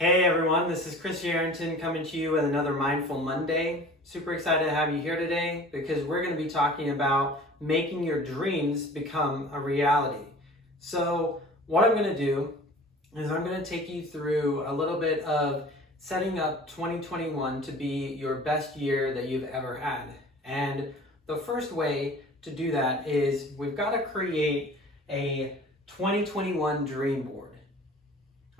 Hey everyone, this is Chris Yarrington coming to you with another Mindful Monday. Super excited to have you here today because we're going to be talking about making your dreams become a reality. So what I'm going to do is I'm going to take you through a little bit of setting up 2021 to be your best year that you've ever had. And the first way to do that is we've got to create a 2021 dream board.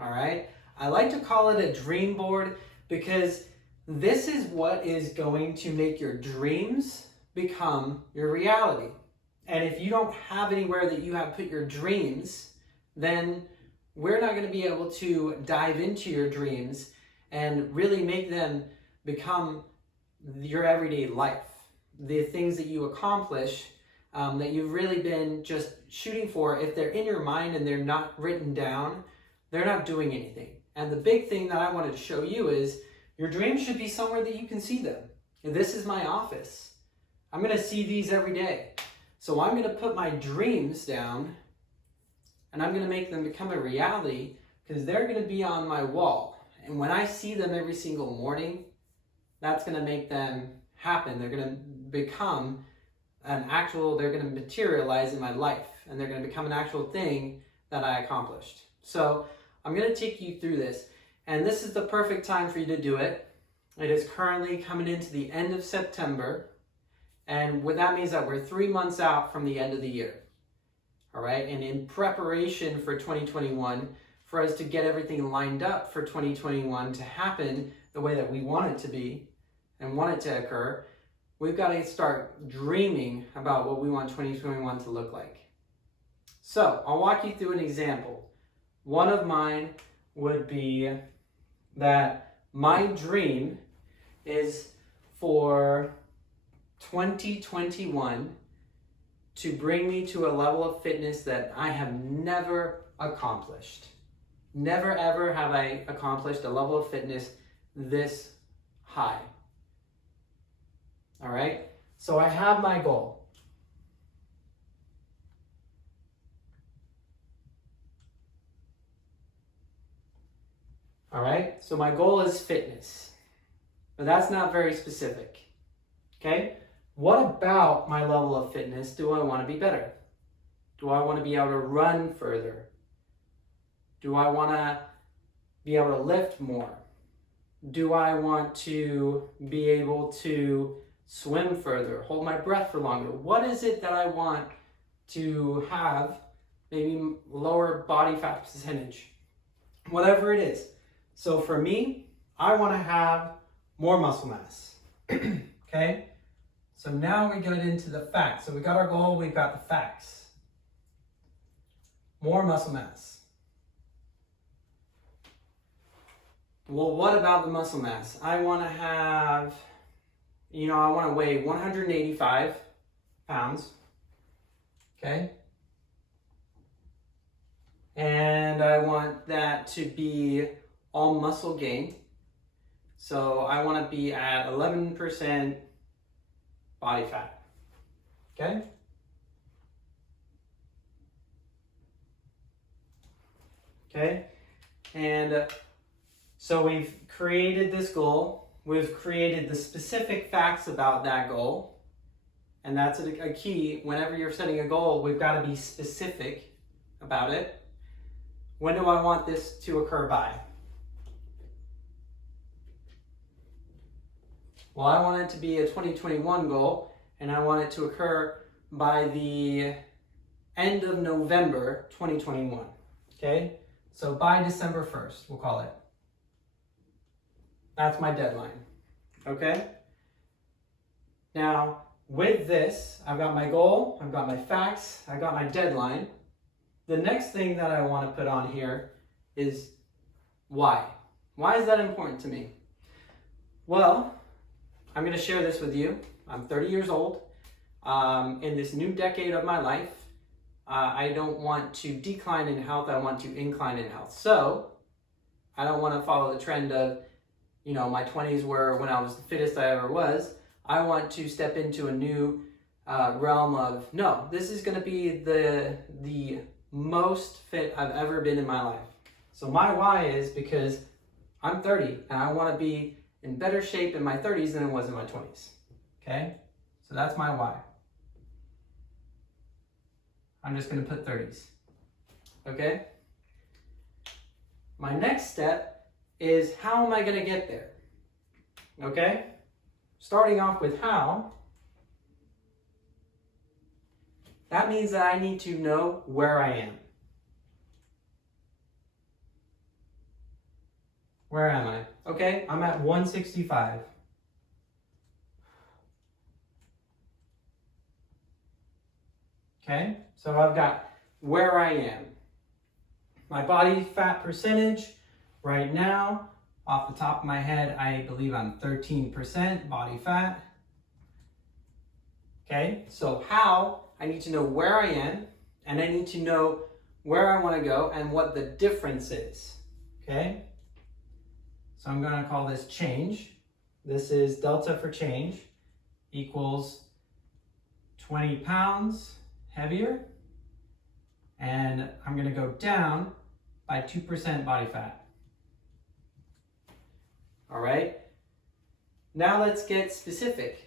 All right? I like to call it a dream board because this is what is going to make your dreams become your reality. And if you don't have anywhere that you have put your dreams, then we're not going to be able to dive into your dreams and really make them become your everyday life. The things that you accomplish that you've really been just shooting for, if they're in your mind and they're not written down, they're not doing anything. And the big thing that I wanted to show you is your dreams should be somewhere that you can see them. And this is my office. I'm going to see these every day. So I'm going to put my dreams down and I'm going to make them become a reality because they're going to be on my wall. And when I see them every single morning, that's going to make them happen. They're going to become they're going to materialize in my life and they're going to become an actual thing that I accomplished. So I'm going to take you through this, and this is the perfect time for you to do it. It is currently coming into the end of September, and what that means that we're 3 months out from the end of the year. All right, and in preparation for 2021, for us to get everything lined up for 2021 to happen the way that we want it to be and want it to occur, we've got to start dreaming about what we want 2021 to look like. So I'll walk you through an example. One of mine would be that my dream is for 2021 to bring me to a level of fitness that I have never accomplished. Never ever have I accomplished a level of fitness this high. All right? So I have my goal. All right, so my goal is fitness, but that's not very specific. Okay, what about my level of fitness do I want to be better? Do I want to be able to run further? Do I want to be able to lift more? Do I want to be able to swim further, hold my breath for longer? What is it that I want to have? Maybe lower body fat percentage, whatever it is. So for me, I want to have more muscle mass. Okay? So now we get into the facts. So we got our goal, we've got the facts. More muscle mass. Well, what about the muscle mass? I want to have, I want to weigh 185 pounds. Okay? And I want that to be all muscle gain. So I want to be at 11% body fat. Okay? Okay? And so we've created this goal. We've created the specific facts about that goal. And that's a key. Whenever you're setting a goal, we've got to be specific about it. When do I want this to occur by? Well, I want it to be a 2021 goal, and I want it to occur by the end of November 2021. Okay? So by December 1st, we'll call it. That's my deadline. Okay? Now, with this, I've got my goal, I've got my facts, I've got my deadline. The next thing that I want to put on here is why. Why is that important to me? Well, I'm going to share this with you. I'm 30 years old. In this new decade of my life, I don't want to decline in health. I want to incline in health. So I don't want to follow the trend of, my 20s were when I was the fittest I ever was. I want to step into a new realm of, no, this is going to be the most fit I've ever been in my life. So my why is because I'm 30 and I want to be in better shape in my 30s than I was in my 20s. Okay? So that's my why. I'm just going to put 30s. Okay? My next step is how am I going to get there? Okay? Starting off with how, that means that I need to know where I am. Where am I? Okay, I'm at 165. Okay, so I've got where I am. My body fat percentage right now, off the top of my head, I believe I'm 13% body fat. Okay, so how, I need to know where I am, and I need to know where I want to go and what the difference is. Okay, so I'm going to call this change. This is delta for change equals 20 pounds heavier, and I'm going to go down by 2% body fat. All right, now let's get specific.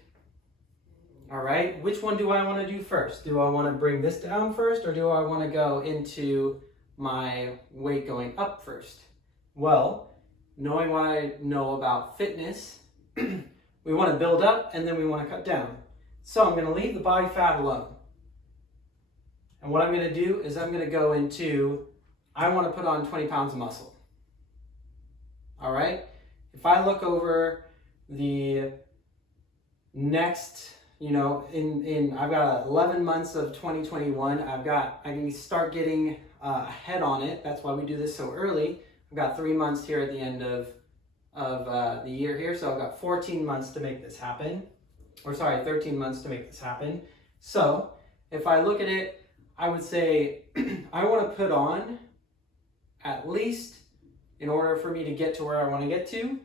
All right, which one do I want to do first? Do I want to bring this down first, or do I want to go into my weight going up first? Well, knowing what I know about fitness, we want to build up and then we want to cut down. So I'm going to leave the body fat alone. And what I'm going to do is I'm going to go into, I want to put on 20 pounds of muscle. All right, if I look over the next, I've got 11 months of 2021. I can start getting ahead on it. That's why we do this so early. I've got 3 months here at the end of the year here. So I've got 14 months to make this happen. 13 months to make this happen. So if I look at it, I would say I want to put on at least, in order for me to get to where I want to get to,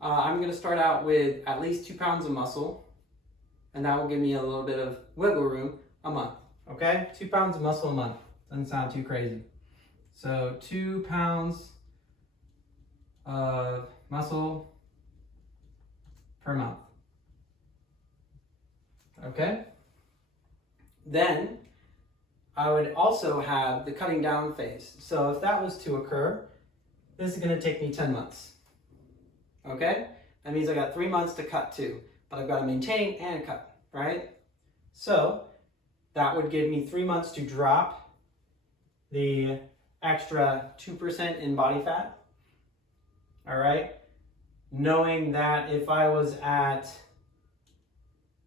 I'm going to start out with at least 2 pounds of muscle. And that will give me a little bit of wiggle room a month, okay? 2 pounds of muscle a month. Doesn't sound too crazy. So 2 pounds of muscle per month, okay? Then I would also have the cutting down phase. So if that was to occur, this is gonna take me 10 months, okay? That means I got 3 months to cut to. But I've got to maintain and cut, right? So that would give me 3 months to drop the extra 2% in body fat, all right? Knowing that if I was at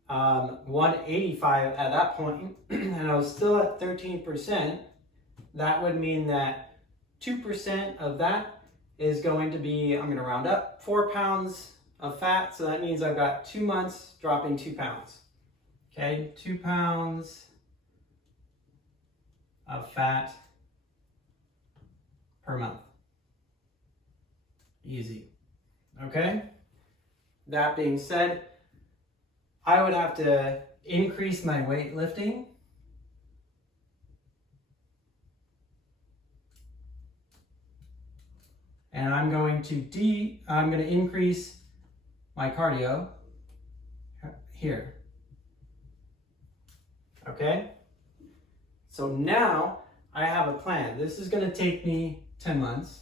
185 at that point, and I was still at 13%, that would mean that 2% of that is going to be, I'm going to round up, 4 pounds of fat, so that means I've got 2 months dropping 2 pounds. Okay, 2 pounds of fat per month. Easy. Okay? That being said, I would have to increase my weightlifting. And I'm going to increase my cardio here. Okay? So now I have a plan. This is going to take me 10 months.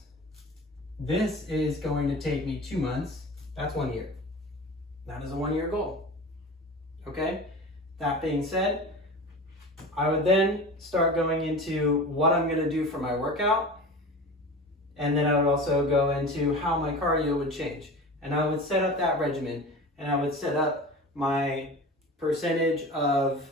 This is going to take me 2 months. That's 1 year. That is a 1 year goal. Okay? That being said, I would then start going into what I'm going to do for my workout. And then I would also go into how my cardio would change. And I would set up that regimen, and I would set up my percentage of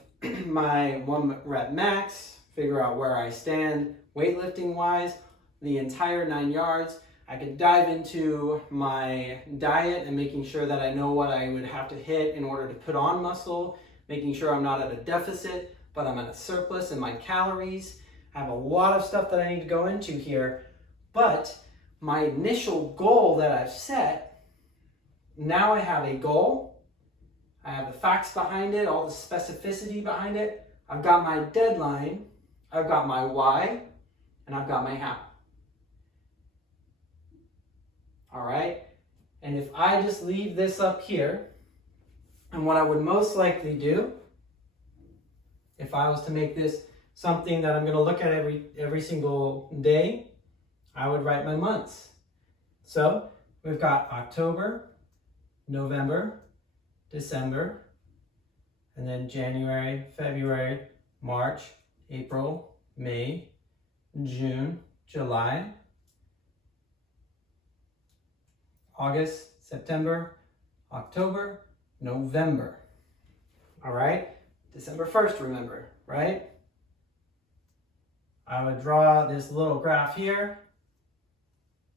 my 1 rep max, figure out where I stand weightlifting wise, the entire 9 yards. I could dive into my diet and making sure that I know what I would have to hit in order to put on muscle, making sure I'm not at a deficit, but I'm at a surplus in my calories. I have a lot of stuff that I need to go into here, but my initial goal that I've set, now I have a goal, I have the facts behind it, all the specificity behind it, I've got my deadline, I've got my why, and I've got my how. All right? And if I just leave this up here, and what I would most likely do, if I was to make this something that I'm going to look at every single day, I would write my months. So we've got October, November, December, and then January, February, March, April, May, June, July, August, September, October, November. All right? December 1st, remember, right? I would draw this little graph here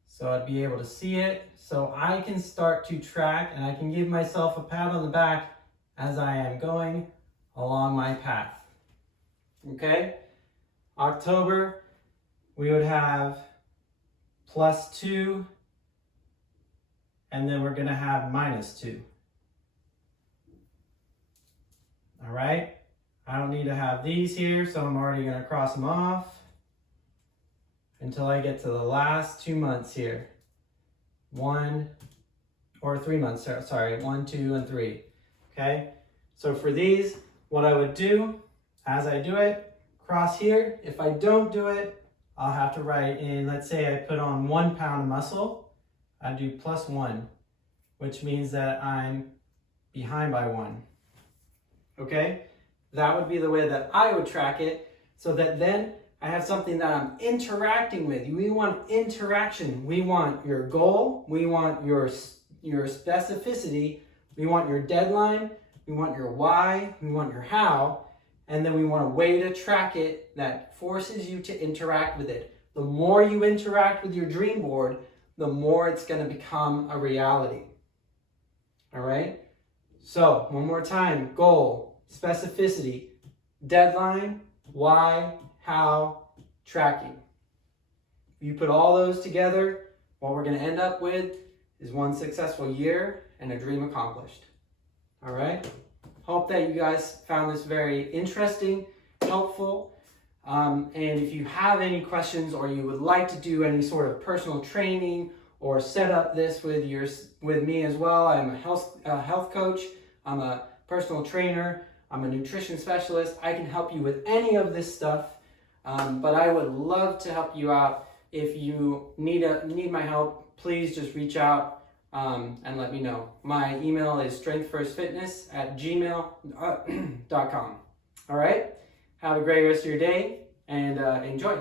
so I'd be able to see it, so I can start to track and I can give myself a pat on the back as I am going along my path. Okay? October, we would have +2, and then we're going to have -2. All right? I don't need to have these here, so I'm already going to cross them off until I get to the last 2 months here. 3 months, sorry, 1, 2, and 3. Okay? So for these, what I would do, as I do it, cross here. If I don't do it, I'll have to write in, let's say I put on 1 pound of muscle, I do +1, which means that I'm behind by 1. Okay? That would be the way that I would track it, so that then I have something that I'm interacting with. We want interaction. We want your goal. We want your specificity. We want your deadline. We want your why. We want your how. And then we want a way to track it that forces you to interact with it. The more you interact with your dream board, the more it's going to become a reality. All right? So, one more time. Goal, specificity, deadline, why, how, tracking. If you put all those together, what we're going to end up with is one successful year and a dream accomplished. All right? Hope that you guys found this very interesting, helpful. And if you have any questions or you would like to do any sort of personal training or set up this with me as well, I'm a health coach, I'm a personal trainer, I'm a nutrition specialist. I can help you with any of this stuff, but I would love to help you out. If you need my help, please just reach out and let me know. My email is strengthfirstfitness@gmail.com. All right? Have a great rest of your day and enjoy.